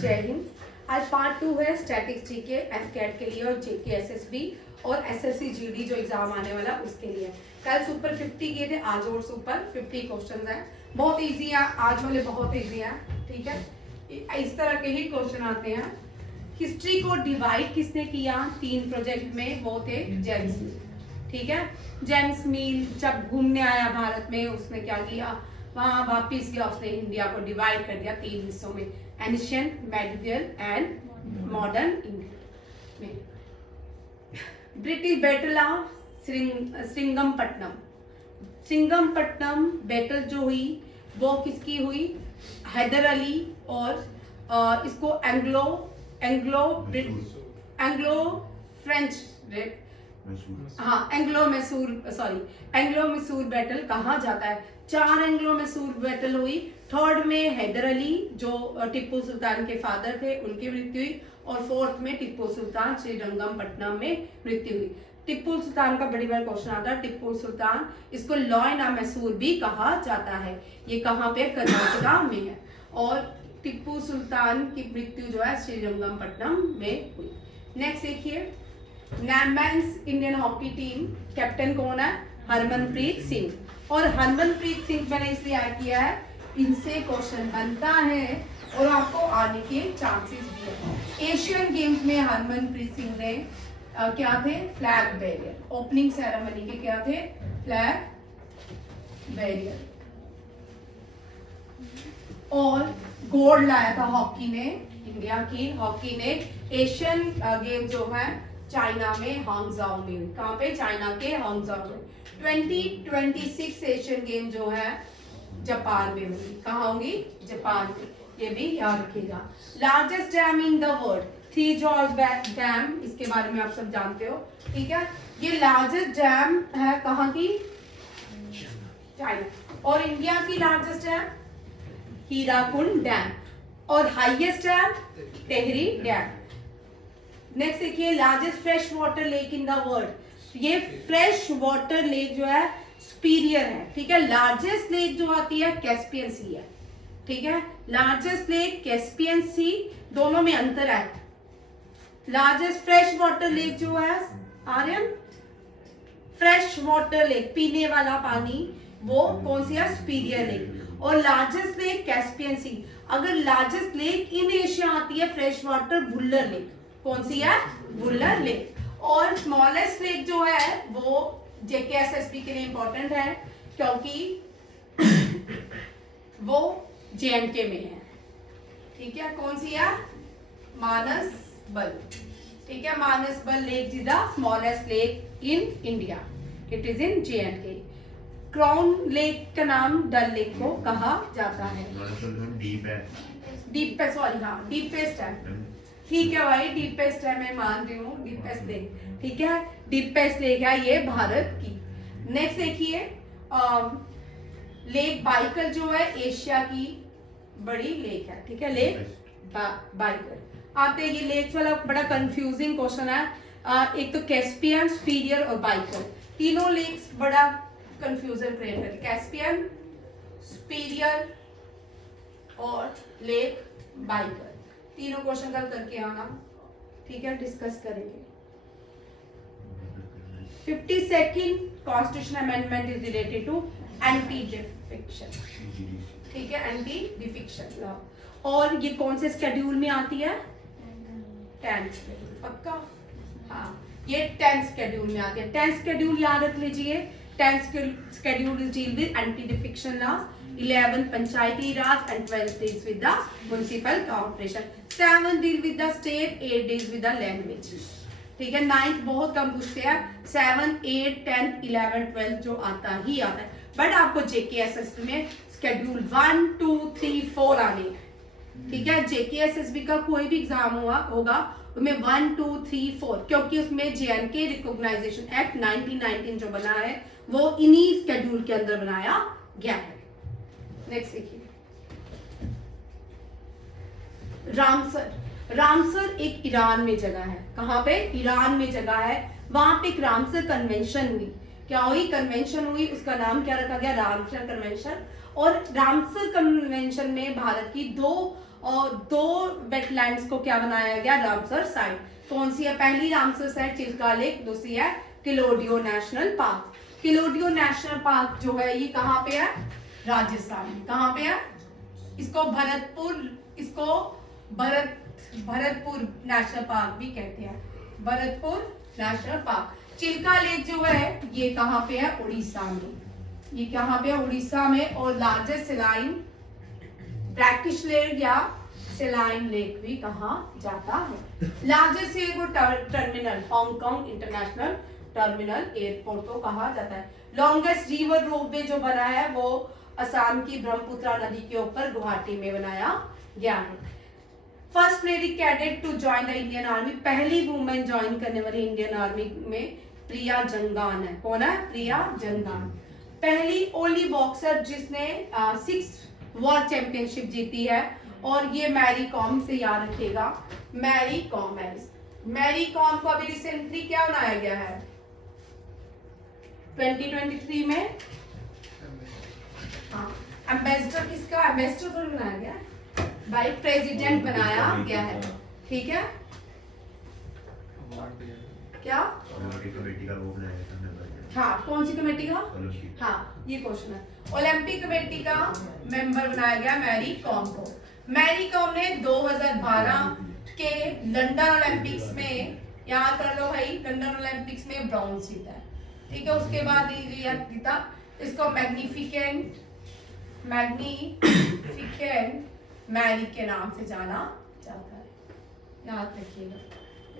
जय हिंद। आज पार्ट 2 है स्टैटिक्स जीके एफकेट के लिए और जेके एसएसबी और एसएससी जीडी जो एग्जाम आने वाला उसके लिए। कल सुपर 50 किए थे, आज और सुपर 50 क्वेश्चंस हैं। बहुत इजी है, आज वाले बहुत इजी है। ठीक है, इस तरह के ही क्वेश्चन आते हैं। हिस्ट्री को डिवाइड किसने किया 3 प्रोजेक्ट में? वो थे जेम्स मिल। ठीक है, जेम्स मिल जब घूमने आया भारत में उसने क्या किया, वहां वापिस गया, उसने इंडिया को डिवाइड कर दिया 3 हिस्सों में, ancient, medieval and modern India में। ब्रिटिश बैटल ऑफ श्रिंगमपट्टनम, श्रिंगमपट्टनम बैटल जो हुई वो किसकी हुई? हैदर अली और इसको एंग्लो फ्रेंच, हाँ एंग्लो मैसूर बैटल कहा जाता है। 4 एंग्लो मैसूर बैटल हुई। थर्ड में हैदर अली जो टिप्पू सुल्तान के फादर थे उनकी मृत्यु हुई, और फोर्थ में टिप्पू सुल्तान श्रीरंगपट्टनम में मृत्यु हुई। टिप्पू सुल्तान का बड़ी बार क्वेश्चन आता है। टिप्पू सुल्तान, इसको लॉयना मैसूर भी कहा जाता है। ये कहाँ पे? कर्नाटका में है। और टिप्पू सुल्तान की मृत्यु जो है श्रीरंगपट्टनम में हुई। नेक्स्ट देखिए, men's Indian hockey team captain कौन है? हरमनप्रीत सिंह। और हरमनप्रीत सिंह मैंने इसलिए ऐड किया है, इनसे क्वेश्चन बनता है और आपको आने के चांसेस भी है। एशियन गेम्स में हरमनप्रीत सिंह ने क्या थे? Flag barrier. ओपनिंग सेरेमनी के क्या थे? Flag barrier. और गोल्ड लाया था हॉकी ने, इंडिया की हॉकी ने। एशियन गेम जो है चाइना में हांगझाओ में हुई। कहाँ पे? चाइना के हांगझाओ में। 2026 एशियन गेम जो है जापान में होगी। कहाँ होगी? जापान में। ये भी याद रखिएगा। Largest dam in the world, three George dam, इसके बारे में आप सब जानते हो। ठीक है, ये लार्जेस्ट डैम है कहाँ की? चाइना। और इंडिया की लार्जेस्ट डैम हीराकुंड डैम, और highest dam Tehri dam. Next देखिए, largest fresh water lake in the world. ये फ्रेश वाटर लेक जो है सुपीरियर है। ठीक है, लार्जेस्ट लेक जो आती है कैस्पियन सी है। ठीक है, लार्जेस्ट लेक कैस्पियन सी, दोनों में अंतर है। लार्जेस्ट फ्रेश वाटर लेक जो है आर्यन, फ्रेश वाटर लेक पीने वाला पानी, वो कौन सी है? Superior lake. और लार्जेस्ट लेक कैस्पियन सी। अगर लार्जेस्ट लेक इन एशिया आती है फ्रेश वाटर, वुलर लेक। कौन सी है? वुलर लेक। और स्मॉलेस्ट लेक जो है वो जेकेएसएसबी के लिए इंपॉर्टेंट है क्योंकि वो जेएंडके में है। ठीक है, कौन सी है? मानसबल। ठीक है, Manasbal lake is the smallest lake in India, it is in J&K. Crown lake का नाम डल लेक को कहा जाता है। डीप है, सॉरी, हाँ डीपेस्ट है। ठीक है भाई, डीपेस्ट है, मैं मान रही हूँ डीपेस्ट लेक। ठीक है, डीपेस्ट लेक है ये भारत की। नेक्स्ट देखिए, लेक बाइकल जो है एशिया की बड़ी लेक है। ठीक है, लेक बाइकल। आते हैं, ये लेक्स वाला बड़ा कंफ्यूजिंग क्वेश्चन है। एक तो कैस्पियन, सुपीरियर और बाइकल, तीनों लेक्स बड़ा कंफ्यूजन क्रिएट करते हैं। कैस्पियन, सुपीरियर और लेक बाइकल, तीनों क्वेश्चन कल करके आना। ठीक है, डिस्कस करेंगे। 52nd constitution amendment is related to anti defection. ठीक है, एंटी डिफिक्शन लॉ। और ये कौन से शेड्यूल में आती है? 10th। पक्का? हाँ, ये 10th शेड्यूल में आती है। 10th शेड्यूल याद रख लीजिए। 10th schedule is deal with anti-defection laws, 11 Panchayati Raj and 12 deals with the municipal corporation, 7 deal with the state, 8 deals with the language। ठीक है, 9th बहुत कम पूछते हैं, 7, 8, 10, 11, 12 जो आता ही आता है। बट आपको जेकेएसएसबी में शेड्यूल 1, 2, 3, 4 आने हैं। ठीक है, जेकेएसएसबी का कोई भी एग्जाम होगा उसमें 1, 2, 3, 4, क्योंकि उसमें जेएनके रिकॉग्नाइजेशन एक्ट 1919 जो बना है वो इन्हीं शेड्यूल के अंदर बनाया गया है। नेक्स्ट देखिए, रामसर। रामसर एक ईरान में जगह है। कहाँ पे? ईरान में जगह है। वहां पे एक रामसर कन्वेंशन हुई। क्या हुई? कन्वेंशन हुई। उसका नाम क्या रखा गया? Ramsar convention. और रामसर कन्वेंशन में भारत की 2 और 2 वेटलैंड्स को क्या बनाया गया, रामसर साइट। कौन सी है, पहली रामसर साइट चिल्का लेक, दूसरी है किलोडियो नेशनल पार्क। किलोडियो नेशनल पार्क जो है ये कहाँ पे है, राजस्थान में। कहाँ पे है, इसको भरतपुर नेशनल पार्क भी कहते हैं, Bharatpur national park. Chilka lake जो है ये कहाँ पे है, उड़ीसा में। ये कहाँ पे है, उड़ीसा में। और लार्जेस्ट सेलाइन ब्रैकिश लेक या सेलाइन लेक भी कहा जाता है। Largest airport terminal Hong Kong international terminal airport को कहा जाता है। लॉन्गेस्ट रिवर रोपवे जो बना है वो असम की ब्रह्मपुत्र नदी के ऊपर गुवाहाटी में बनाया गया है। First lady cadet to join the Indian army, पहली वुमेन ज्वाइन करने वाली इंडियन आर्मी में प्रिया जंगान है। कौन है, प्रिया जंगान। पहली ओनली बॉक्सर जिसने 6 वर्ल्ड चैंपियनशिप जीती है, और ये मैरी कॉम से याद रखिएगा, मैरी कॉम है। मैरी कॉम को अभी रिसेंटली क्या बनाया गया है, 2023 में एम्बेसडर, किसका एम्बेसडर तो बनाया गया है, बाई प्रेसिडेंट बनाया गया है। ठीक है, क्या, हाँ, कौन सी कमेटी का, हाँ ये क्वेश्चन है। ओलंपिक कमेटी का मेंबर बनाया गया मैरी कॉम को। मैरी कॉम ने 2012 के लंदन ओलंपिक्स में, याद कर लो भाई, लंदन ओलंपिक्स में ब्रॉन्ज जीता है। ठीक है, उसके बाद ये जीता, इसको मैग्निफिकेंट मैरी के नाम से जाना जाता है, याद रखिएगा।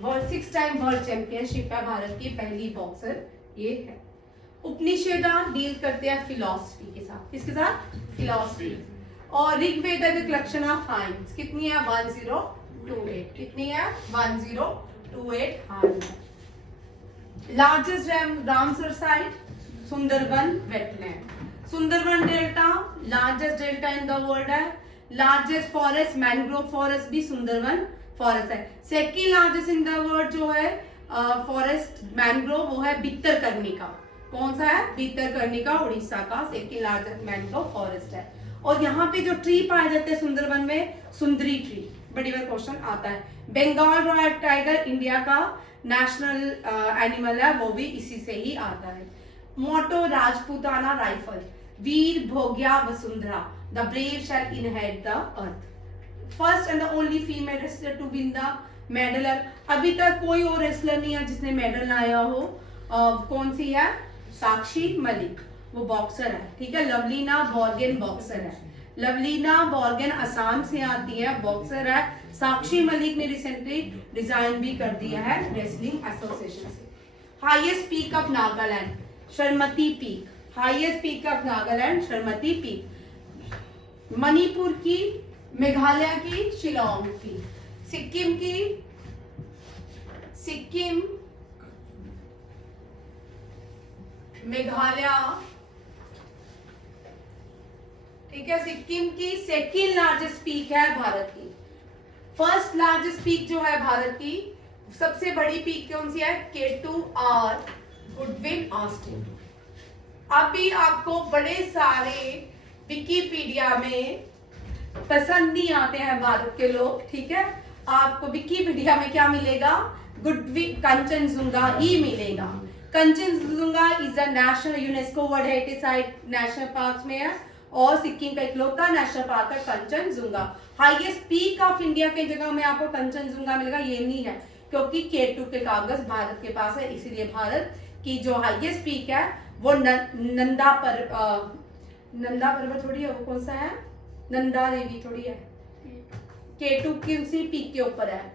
वर्ल्ड 6 टाइम वर्ल्ड चैंपियनशिप है भारत की, पहली बॉक्सर ये है। उपनिषद डील करते हैं फिलॉसफी के साथ, किसके साथ, फिलॉसफी। और ऋग्वेद कलेक्शन ऑफ हाइम्स कितनी है, 1028, कितनी है, 1028 hymns. Largest Ramsar site, Sundarban wetland. Sundarban delta largest delta in the world है। लार्जेस्ट फॉरेस्ट मैंग्रोव फॉरेस्ट भी सुंदरबन फॉरेस्ट है। Second largest in the world जो है फॉरेस्ट मैंग्रोव वो है भितरकनिका। कौन सा है, भितरकनिका, उड़ीसा का सेकेंड लार्जेस्ट मैंग्रोव फॉरेस्ट है। और यहाँ पे जो ट्री पाए जाते हैं सुंदरबन में, सुंदरी ट्री, बड़ी बार क्वेश्चन आता है। बंगाल रॉयल टाइगर इंडिया का नेशनल एनिमल है, वो भी इसी से ही आता है। मोटो राजपूताना राइफल, वीर भोग्या वसुंधरा, the brave shall inherit the earth. First and the only female wrestler to win the medal. अभी तक कोई और रेसलर नहीं है जिसने मेडल लाया हो। कौन सी है, साक्षी मलिक, वो बॉक्सर है। ठीक है, लवलीना बोर्गेन बॉक्सर है। लवलीना बोर्गेन असम से आती है, बॉक्सर है। साक्षी मलिक ने रिसेंटली रिजाइन भी कर दिया है रेसलिंग एसोसिएशन से। Highest peak of Nagaland, Saramati peak. Highest peak of Nagaland, Saramati peak. Manipur की, मेघालय की, शिलोंग की। सिक्किम की, सिक्किम, मेघालय, ठीक है। सिक्किम की सेकेंड लार्जेस्ट पीक है भारत की। फर्स्ट लार्जेस्ट पीक जो है भारत की, सबसे बड़ी पीक कौन सी है, K2R गुडविन ऑस्टिन। अभी आपको बड़े सारे विकिपीडिया में पसंद नहीं आते हैं भारत के लोग, ठीक है। आपको विकिपीडिया में क्या मिलेगा, गुडविन कंचनजुंगा ही मिलेगा। Kanchenjunga is a national UNESCO world heritage site national park में है, और सिक्किम का इकलौता नेशनल पार्क है Kanchenjunga. Highest peak of India के जगह में आपको कंचनजुंगा मिलेगा, ये नहीं है, क्योंकि K2 के कागज भारत के पास है, इसीलिए भारत की जो हाईएस्ट पीक है वो नंदा पर्वत थोड़ी है, वो कौन सा है, नंदा देवी थोड़ी है, K2 किसी पीक के ऊपर है।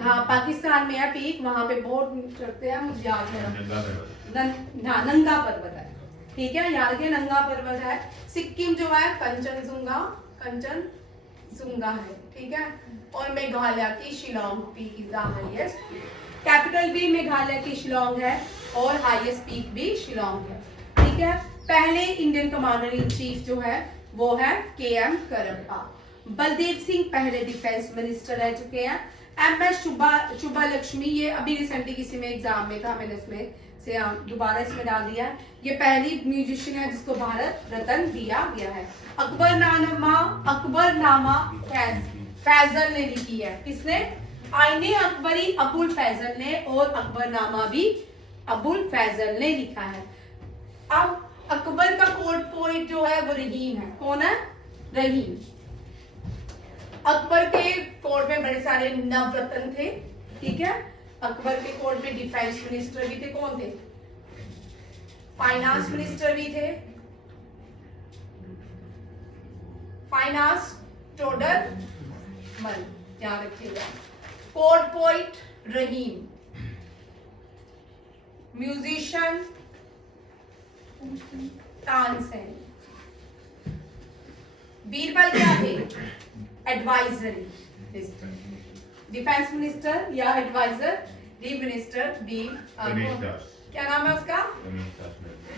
हाँ, पाकिस्तान में है पीक, वहां पे बहुत चढ़ते हैं, मुझे याद है, नंगा पर्वत है, ठीक है, याद है, नंगा पर्वत है। सिक्किम जो है कंचनजुंगा है, ठीक है। और मेघालय की Shillong peak is the highest. Capital भी मेघालय की शिलोंग है, और हाईएस्ट पीक भी शिलोंग है, ठीक है। पहले इंडियन कमांडर इन चीफ जो है वो है KM करप्पा। बलदेव सिंह पहले डिफेंस मिनिस्टर रह चुके हैं। MS शुभा लक्ष्मी, ये अभी रिसेंटली किसी में एग्जाम में था, मैंने उसमें से दोबारा इसमें डाल दिया है। ये पहली म्यूजिशियन है जिसको भारत रत्न दिया गया है। अकबरनामा फैजल ने लिखी है। किसने? आईने अकबरी अबुल फैजल ने, और अकबरनामा भी अबुल फैजल ने लिखा है। अब अकबर का कोर्ट पोइट जो है वो रहीम है। कौन है? रहीम। अकबर के कोर्ट में बड़े सारे नवरत्न थे, ठीक है। अकबर के कोर्ट में डिफेंस मिनिस्टर भी थे। कौन थे? फाइनेंस मिनिस्टर भी थे। फाइनेंस टोडरमल, याद रखिएगा। कोर्ट पोइट रहीम, म्यूजिशियन तानसेन। बीरबल क्या थे? एडवाइजरी, डिफेंस मिनिस्टर या एडवाइजर मिनिस्टर क्या नाम है उसका?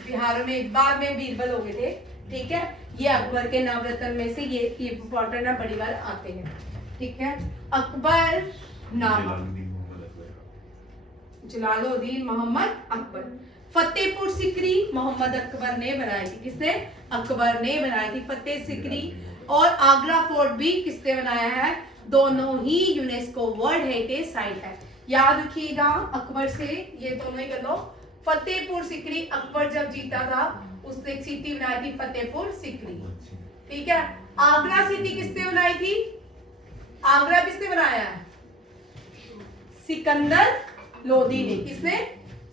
बिहार में बाद में बीरबल हो गए थे, ठीक है। ये अकबर के नवरत्न में से ये इंपॉर्टेंट है, बड़ी बार आते हैं, ठीक है। अकबर नामा, जलालुद्दीन मोहम्मद अकबर। फतेहपुर सिकरी मोहम्मद अकबर ने बनाई थी। किसने? अकबर ने बनाई थी फतेह सिकरी। और आगरा फोर्ट भी किसने बनाया है? दोनों ही यूनेस्को वर्ल्ड हेरिटेज साइट है। याद रखिएगा अकबर से ये दोनों ही कर लो। फतेहपुर सिकरी अकबर जब जीता था उसने एक सिटी बनाई थी फतेहपुर सिकरी, ठीक है। आगरा सिटी किसने बनाई थी? आगरा किसने बनाया है? सिकंदर लोदी ने। किसने?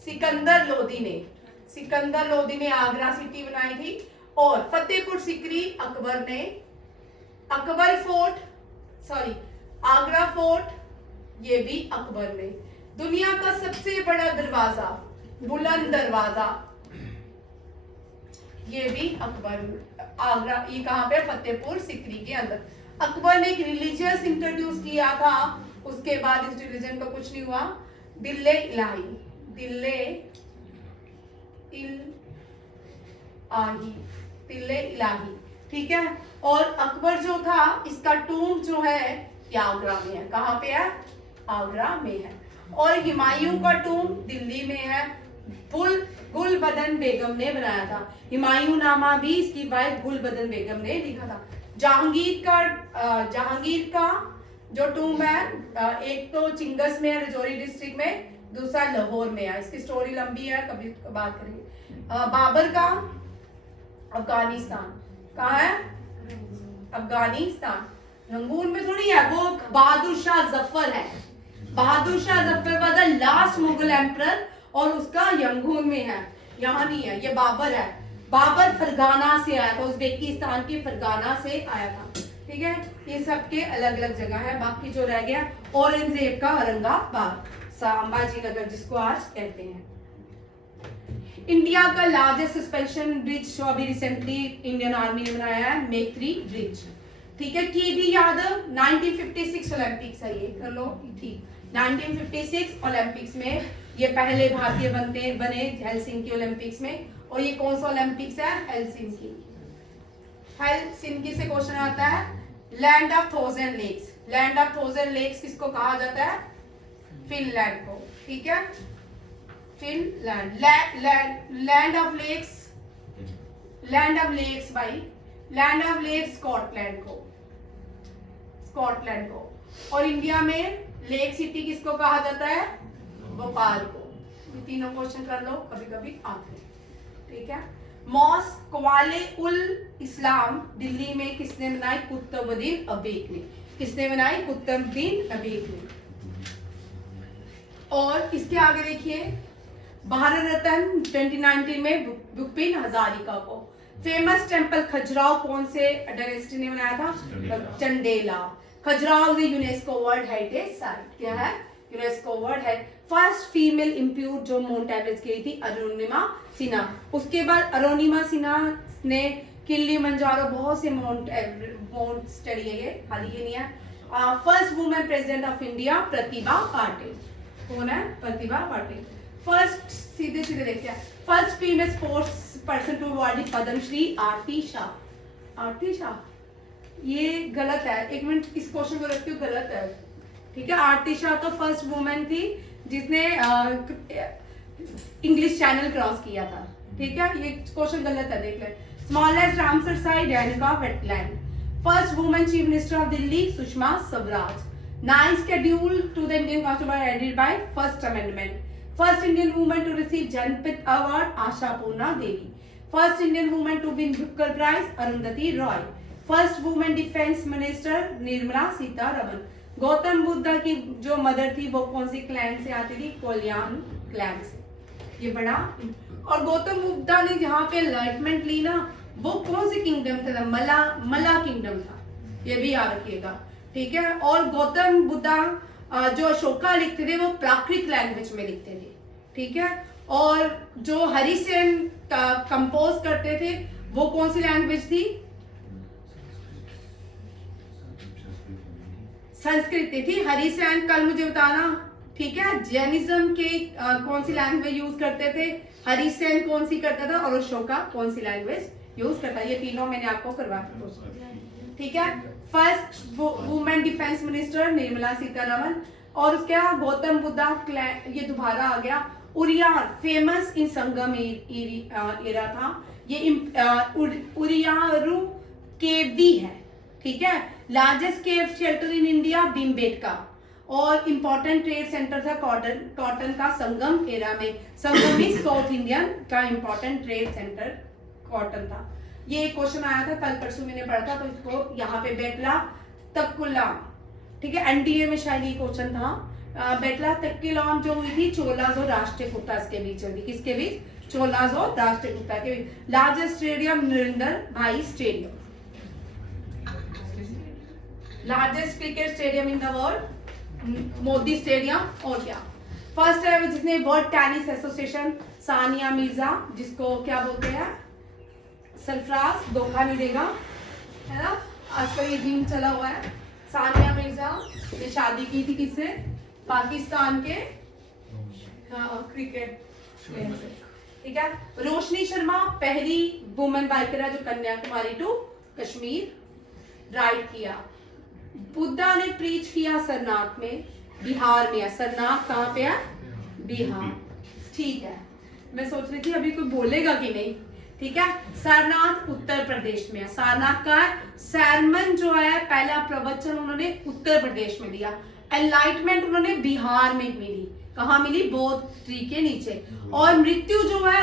सिकंदर लोदी ने। सिकंदर लोदी ने आगरा सिटी बनाई थी। और फतेहपुर सिकरी अकबर ने। Akbar fort, sorry Agra fort ये भी अकबर ने। दुनिया का सबसे बड़ा दरवाजा, बुलंद दरवाजा, ये भी अकबर। आगरा, ये कहां पे? फतेहपुर सिकरी के अंदर। अकबर ने एक रिलीजियस इंट्रोड्यूस किया था, उसके बाद इस रिलीजन का कुछ नहीं हुआ। दिल्ले इलाही, दिल्ले दिल्ले इलाही, ठीक है। और अकबर जो था इसका टूम जो है ये आगरा में है। कहां पे है? आगरा में है। और हुमायूं का टूम दिल्ली में है। गुलबदन बेगम ने बनाया था। हुमायूं नामा भी इसकी वाइफ गुलबदन बेगम ने लिखा था। जहांगीर का जो टूम है एक तो चिंगस में है, राजौरी डिस्ट्रिक्ट में, दूसरा लाहौर में है। इसकी स्टोरी लंबी है, कभी बात करेंगे। बाबर का अफगानिस्तान, कहाँ है? अफगानिस्तान, रंगून में थोड़ी है, वो बहादुर शाह जफर है। Bahadur Shah Zafar was the last Mughal emperor और उसका यंगून में है, यहाँ नहीं है। ये बाबर है। बाबर फरगाना से आया था, उज्बेकिस्तान के फरगाना से आया था, ठीक है। ये सबके अलग अलग जगह है। बाकी जो रह गया औरंगजेब का औरंगाबाद, संभाजी नगर जिसको आज कहते हैं। इंडिया का लार्जेस्ट सस्पेंशन ब्रिज जो अभी रिसेंटली इंडियन आर्मी ने बनाया है, मेत्री ब्रिज, ठीक है। केडी यादव 1956 ओलंपिक्स है, ये कर लो ठीक। 1956 ओलंपिक्स में ये पहले भारतीय बने हेलसिंकी ओलंपिक्स में। और ये कौन सा ओलंपिक्स है? हेलसिंकी। हेलसिंकी से क्वेश्चन आता है land of thousand lakes. Land of thousand lakes किसको कहा जाता है? फिनलैंड को, ठीक है। फिनलैंड। लैंड ऑफ लेक्स भाई, लैंड ऑफ लेक्स स्कॉटलैंड को, स्कॉटलैंड को। और इंडिया में लेक सिटी किसको कहा जाता है? भोपाल को। ये तीनों क्वेश्चन कर लो, कभी कभी आते हैं, ठीक है। मॉस्क क्वाले उल इस्लाम दिल्ली में किसने बनाई? कुतुबुद्दीन ऐबक ने। किसने बनाई? कुतुबुद्दीन ऐबक ने। और इसके आगे देखिए भारत रत्न 2019 में भूपेन हजारिका को। फेमस टेंपल खजुराहो कौन से डायनेस्टी ने बनाया था? Chandela. Khajuraho UNESCO world heritage site, क्या है? यूनेस्को वर्ल्ड है। फर्स्ट फीमेल इंप्यूट जो माउंट एवरेस्ट गई थी अरुणिमा सिन्हा। उसके बाद अरुणिमा सिन्हा ने किलिमंजारो, बहुत से माउंट स्टडी है, ये खाली ये नहीं है। First women president of India Pratibha Patil. कौन है? प्रतिभा पाटिल। फर्स्ट, सीधे सीधे देखते हैं, first female sports person to award Padma Shri Aarti Shah. Aarti Shah, ये गलत है, एक मिनट इस क्वेश्चन को रखती हूँ, गलत है, ठीक है। आरती शाह तो फर्स्ट वुमेन थी जिसने इंग्लिश चैनल क्रॉस किया था। ठीक है, ये क्वेश्चन गलत है, देख ले। Smallest Ramsar site Renuka wetland. First women chief minister of Delhi Sushma Swaraj. Ninth schedule to the Indian constitution added by first amendment. First Indian woman to receive Jnanpith award Asha Purna Devi. First Indian woman to win Booker prize Arundhati Roy. First women defence minister Nirmala Sitharaman. Gautam Buddha की जो mother थी वो कौन सी clan से आती थी? Kolian clan से। ये बड़ा, और गौतम बुद्ध ने जहाँ पे एनलाइटमेंट ली ना, वो कौन सी किंगडम था? मला किंगडम था, ये भी याद रखिएगा। ठीक है, और गौतम बुद्ध जो अशोका लिखते थे वो प्राकृत लैंग्वेज में लिखते थे। ठीक है, और जो हरिसेन कंपोज करते थे वो कौन सी लैंग्वेज थी? संस्कृत थी। हरिसेन कल मुझे बताना। ठीक है, जैनिज्म के कौन सी लैंग्वेज यूज करते थे? हरिसेन कौन सी करता था और अशोका कौन सी लैंग्वेज यूज करता? ये तीनों मैंने आपको करवाया। ठीक है, first women defence minister Nirmala Sitharaman. और उसके बाद गौतम बुद्धा, ये दोबारा आ गया। उरियार फेमस इन संगम एरा था। ये उरियारू केव भी है। ठीक है, largest cave shelter in India Bhimbetka. और इंपॉर्टेंट ट्रेड सेंटर था कॉटन का संगम एरा में। संगम में साउथ इंडियन का इंपॉर्टेंट ट्रेड सेंटर कॉटन था। ये क्वेश्चन आया था कल परसों मैंने पढ़ा था, तो इसको यहाँ पे बेटला तक्कुलाम। ठीक है, एनडीए में शायद ये क्वेश्चन था। बेटला तक्कुलाम जो हुई थी चोलाज और राष्ट्रकूटा के बीच हुई थी। किसके बीच? चोलाज और राष्ट्रकूटा के बीच। लार्जेस्ट स्टेडियम नरेंद्र भाई stadium. Largest cricket stadium in the world Modi stadium. और क्या फर्स्ट है जिसने world tennis association? Sania Mirza, जिसको क्या बोलते हैं? सरफराज, धोखा नहीं देगा, है ना? आजकल ये ड्रीम चला हुआ है। सानिया मिर्जा ने शादी की थी किससे? पाकिस्तान के क्रिकेट प्लेयर से। ठीक है, रोशनी शर्मा पहली वुमेन बाइकर है जो कन्याकुमारी टू कश्मीर राइड किया। बुद्धा ने प्रीच किया सरनाथ में, बिहार में है। सरनाथ कहाँ पे है? बिहार। ठीक है, मैं सोच रही थी अभी कोई बोलेगा कि नहीं। ठीक है, सारनाथ उत्तर प्रदेश में है। सारनाथ का है। सैरमन जो है पहला प्रवचन उन्होंने उत्तर प्रदेश में दिया। एनलाइटमेंट उन्होंने बिहार में मिली। कहाँ मिली? बोध ट्री के नीचे। और मृत्यु जो है